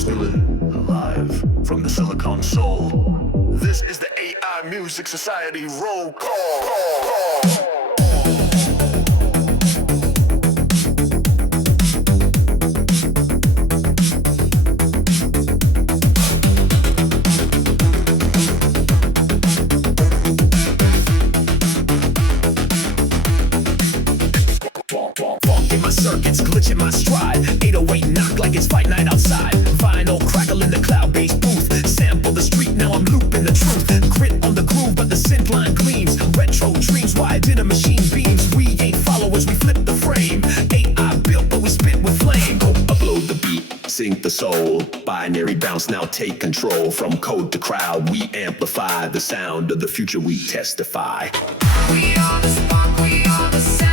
Still alive from the Silicon Soul. This is the AI Music Society roll call. Funk in my circuits, glitch in my stride. 808 knock like it's fight night outside. Vinyl crackle in the cloud-based booth. Sample the street, now I'm looping the truth. Grit on the groove, but the synth line gleams. Retro dreams, why did a machine beams? We ain't followers, we flip the frame. AI built, but we spit with flame. Upload the beat, sync the soul. Binary bounce, now take control. From code to crowd, we amplify the sound of the future we testify. We are the spark, we are the sound.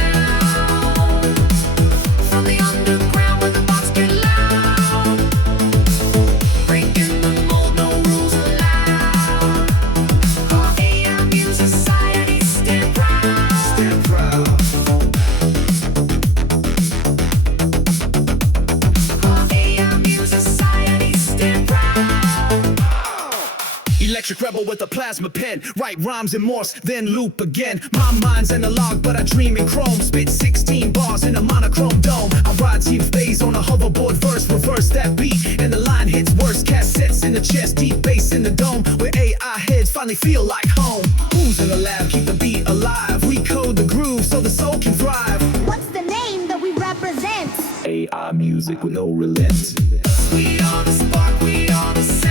From the underground where the bots get loud. Breaking the mold, no rules allowed. Our AI Music Society stand proud. Stand proud. Our AI Music Society stand proud. Electric rebel with a plasma pen. Write rhymes in Morse, then loop again. My mind's analog, but I dream in chrome. Spit 16 bars in a monochrome dome. I ride team phase on a hoverboard verse. Reverse that beat, and the line hits worse. Cassettes in the chest, deep bass in the dome. Where AI heads finally feel like home. Who's in the lab, keep the beat alive. We code the groove so the soul can thrive. What's the name that we represent? AI music with no relent. We are the spark, we are the sound.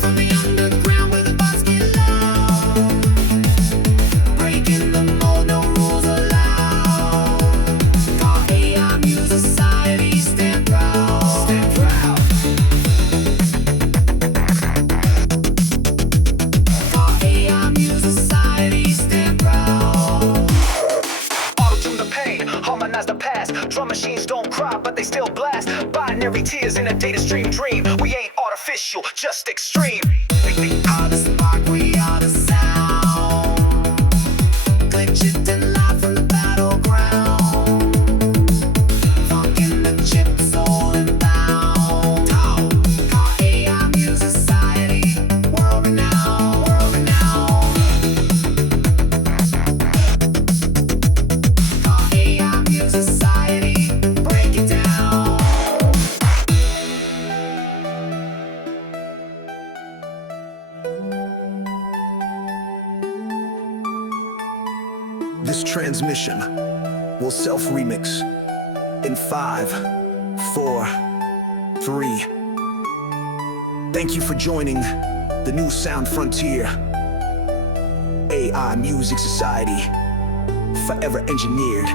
From the underground where the bots get loud. Breaking the mold, no rules allowed. Our AI Music Society stand proud. Stand proud. Our AI Music Society stand proud. Auto-tune the pain, harmonize the past. Drum machines don't cry, but they still blast. Binary tears in a data stream dream. We ain't artificial, just extreme. We are the spark, we are the sound. Glitch it and live from the battleground. Funk in the chip, soul inbound. Our AI Music Society, world renowned, world renowned. Our AI Music Society, break it down. This transmission will self-remix in 5, 4, 3. Thank you for joining the new sound frontier. AI Music Society, forever engineered.